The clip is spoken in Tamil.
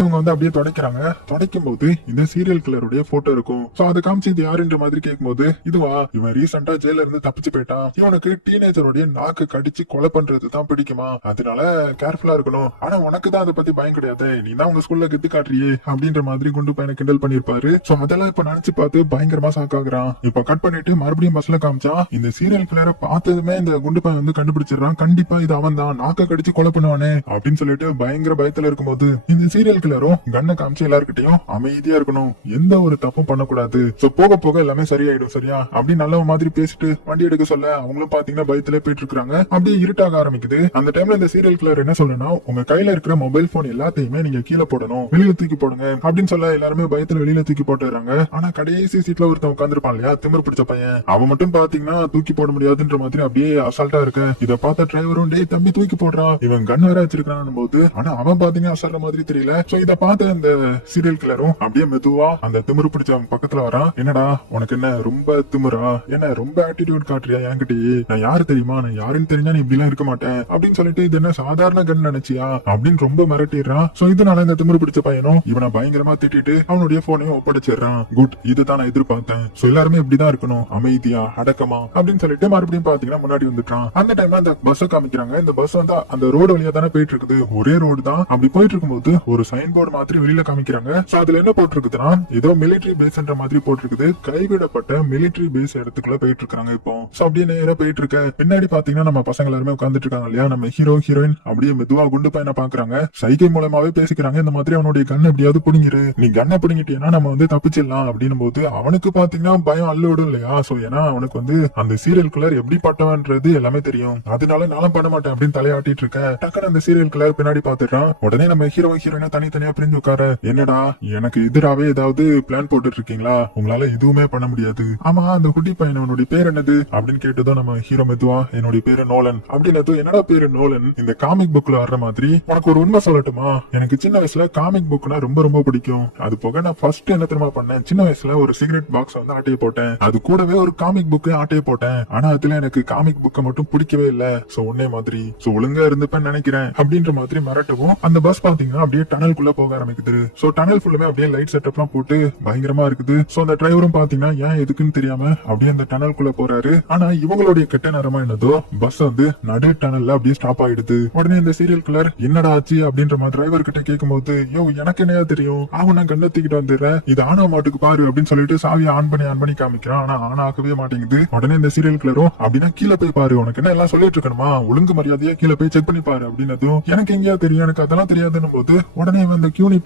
இவங்க வந்து அப்படியே துடைக்கிறாங்க. துடைக்கும் போது இந்த சீரியல் கில்லருடைய போட்டோ இருக்கும். சோ அதை காமிச்சு இது யாருன்ற மாதிரி கேட்கும்போது, இதுவா இவன் ரீசெண்டா ஜெயில இருந்து தப்பிச்சு போயிட்டான், இவனுக்கு டீனேஜருடைய நாக்கு கடிச்சு கொலை பண்றது தான் பிடிக்குமா, அதனால கேர்ஃபுல்லா இருக்கணும். ஆனா உனக்கு தான் அதை பத்தி பயம் கிடையாது, நீ தான் உங்க ஸ்கூல்ல கெத்து காட்டுறியே அப்படின்ற மாதிரி குண்டு பையனை கிண்டல் பண்ணிருப்பாரு. சோ அதெல்லாம் இப்ப நினைச்சு பார்த்து பயங்கரமா சாக்காகுறான். இப்ப கட் பண்ணிட்டு மறுபடியும் பஸ்ல காமிச்சா இந்த சீரியல் கில்லரை பார்த்ததுமே இந்த குண்டு பையன் வந்து கண்டுபிடிச்சிடறான். கண்டிப்பா இது அவன் தான் நாக்க கடிச்சு கொலை பண்ணுவானே அப்படின்னு சொல்லிட்டு பயங்கர பயத்துல இருக்கும்போது இந்த சீரியல் கில்லரும் கண்ணை காமிச்சு எல்லாருக்கிட்டையும் அமைதியா இருக்கணும், எந்த ஒரு தப்பும் பண்ணக்கூடாது, சோ போக போக எல்லாமே சரியாயிடும் சரியா அப்படின்னு நல்ல மாதிரி பேசிட்டு வண்டி எடுக்க சொல்ல அவங்களும் பாத்தீங்கன்னா பயத்திலே போயிட்டு இருக்காங்க. அப்படியே இருட்டாக ஆரம்பிக்குது. அந்த டைம்ல இந்த சீரியல் கில்லர் என்ன சொல்லணும்னா, உங்க கையில இருக்கிற மொபைல் போன் எல்லாத்தையுமே நீங்க கீழே போடணும், வெளியில தூக்கி போடுங்க அப்படின்னு சொல்ல எல்லாருமே பயத்துல வெளியில தூக்கி போட்டுறாங்க. ஆனா கடைசி சீட்ல ஒருத்தன் உட்காந்துருப்பான் இல்லையா, திமிர் பிடிச்ச பையன், அவன் மட்டும் பாத்தீங்கன்னா தூக்கி போட முடியாதுன்ற மாதிரி அப்படியே அசால்ட்டா இருக்க. இதை பார்த்த டிரைவரும் டேய் தம்பி தூக்கி போடுறான், இவன் கன் வேற வச்சிருக்கான் போது, ஆனா அவன் பாத்தீங்கன்னா அசால்ற மாதிரி தெரியல. சோ இதை பார்த்து அந்த சீரியல் கில்லரும் அப்படியே மெதுவா அந்த திமிரு பிடிச்ச பக்கத்துல வரான். என்னடா உனக்கு என்ன ரொம்ப திமிரா, என்ன ரொம்ப ஆட்டிடியூட் காட்டுறியா என்கிட்டயே, நான் யாரு தெரியுமா, நான் யாருன்னு தெரிஞ்சா நீ இப்படி எல்லாம் இருக்க மாட்டேன் அப்படின்னு சொல்லிட்டு இது என்ன சாதாரண கன் நினைச்சியா அப்படின்னு ரொம்ப மிரட்டிடுறான். சோ இதனால இந்த திமிரு பிடிச்ச பையனும் இவனை பயங்கரமா திட்டிட்டு அவனுடைய போனையும் ஒப்படைச்சிடுறான். குட், இதுதான் நான் எதிர்பார்த்தேன். சோ எல்லாருமே இப்படிதான் இருக்கணும், அமைதியா அடக்கமா அப்படின்னு சொல்லிட்டு மறுபடியும் பாத்தீங்கன்னா முன்னாடி வந்துட்டான். அந்த டைம்ல அந்த பஸ் காமிக்கிறாங்க. இந்த பஸ் வந்து அந்த ரோடு வழியா தானே போயிட்டு இருக்குது, ஒரே ரோடு தான். அப்படி போயிட்டு இருக்கும்போது ஒரு சைன் போர்டு மாதிரி வெளியில காமிக்கிறாங்க. சோ அதுல என்ன போட்டிருக்குதுன்னா, ஏதோ மிலிட்டரி பேஸ்ன்ற மாதிரி போட்டிருக்குது, கைவிடப்பட்ட மிலிட்டரி பேஸ் இடத்துக்குள்ள போயிட்டு இருக்காங்க. இப்போ சோ அப்படியே நேரா போயிட்டு இருக்க. பின்னாடி பாத்தீங்கன்னா நம்ம பசங்க எல்லாருமே உட்கார்ந்துட்டு இருக்காங்க இல்லையா, நம்ம ஹீரோ ஹீரோயின் அப்படியே மெதுவா குண்டு பையனை பாக்குறாங்க. சைகை மூலமாவே பேசிக்கிறாங்க. இந்த மாதிரி அவனுடைய கண்ணை எப்படியாவது புடுங்கிரு, நீ கண்ணை புடுங்கிட்டீங்கன்னா நம்ம வந்து தப்பிச்சிடலாம் அப்படின்னும் போது அவனுக்கு பாத்தீங்கன்னா பயம் அள்ளோடும் இல்லையா. சோ ஏன்னா அவனுக்கு வந்து அந்த சீரியல் கில்லர் எப்படி பட்டவன்றது எல்லாமே தெரியும், அதனால நானும் பண்ண மாட்டேன் அப்படின்னு தலையாட்டிட்டு இருக்க. டக்குனு அந்த சீரியல் கில்லர் பின்னாடி பாத்துறான். உடனே நம்ம ஹீரோ ஹீரோயினா தனித்தனியா பிரிஞ்சு உட்கார, என்னடா எனக்கு எதிராவே ஏதாவது பிளான் போட்டுட்டு இருக்கீங்களா, உங்களால எதுவுமே பண்ண முடியாது. ஆமா அந்த குட்டி பையன் உன்னுடைய பேர் என்னது அப்படின்னு கேட்டதும் நம்ம ஹீரோ மெதுவா என்னுடைய பேரு நோலன் அப்படின்னு. என்னடா பேரு நோலன், இந்த காமிக் புக்ல வர்ற மாதிரி. உனக்கு ஒரு உண்மை சொல்லட்டுமா, எனக்கு சின்ன வயசுல காமிக் புக்னா ரொம்ப ரொம்ப பிடிக்கும். அது போக நான் ஃபர்ஸ்ட் என்ன தெரியுமா பண்ணேன், சின்ன வயசுல ஒரு சிகரெட் பாக்ஸ் வந்து ஆட்டையை போட்டேன், அது கூடவே ஒரு காமிக் புக்கு ஆட்டையை போட்டேன். ஆனா அதுல எனக்கு காமிக் புக்கை மட்டும் பிடிக்கவே இல்ல. சோ உன்னே மாதிரி சோ ஒழுங்கா இருந்துப்பேன்னு நினைக்கிறேன் அப்படின்ற மாதிரி மிரட்டவும் அந்த பஸ் பாத்தீங்கன்னா அப்படியே டனலுக்குள்ள போக ஆரம்பிக்குது. சோ டனல் ஃபுல்லுமே அப்படியே லைட் செட்டப் எல்லாம் போட்டு பயங்கரமா இருக்குது. சோ அந்த டிரைவரும் பாத்தீங்கன்னா ஏன் எதுக்குன்னு தெரியாம அப்படியே அந்த டனலுக்குள்ள போறாரு. ஆனா இவங்களுடைய கெட்ட நேரமா என்னதோ பஸ் வந்து நடு டனல்ல அப்படியே ஸ்டாப் ஆயிடுது. உடனே இந்த சீரியல் கில்லர் என்னடா ஆச்சு அப்படின்ற மாதிரி டிரைவர் கிட்ட கேட்கும்போது, யோ எனக்கு என்னையா தெரியும், அவன் நான் கண்ணை தூக்கிட்டு வந்துடுறேன், இது ஆனவ மாட்டுக்கு பாரு அப்படின்னு சொல்லிட்டு சாவியை ஆன் பண்ணி காமிக்கிறான். ஆனா ஆன் ஆகவே மாட்டேங்குது. உடனே இந்த சீரியல் கில்லரும் அப்படின்னா கீழே போய் பாரு, உனக்கு என்ன எல்லாம் சொல்லிட்டு இருக்கணுமா, ஒழுங்கு மரியாதையா கீழே போய் செக் பண்ணி பாரு அப்படின்னதும் எனக்கு எங்கேயா தெரியும், எனக்கு அதெல்லாம் தெரியாதுன்னு போது உடனே அந்த கியூனி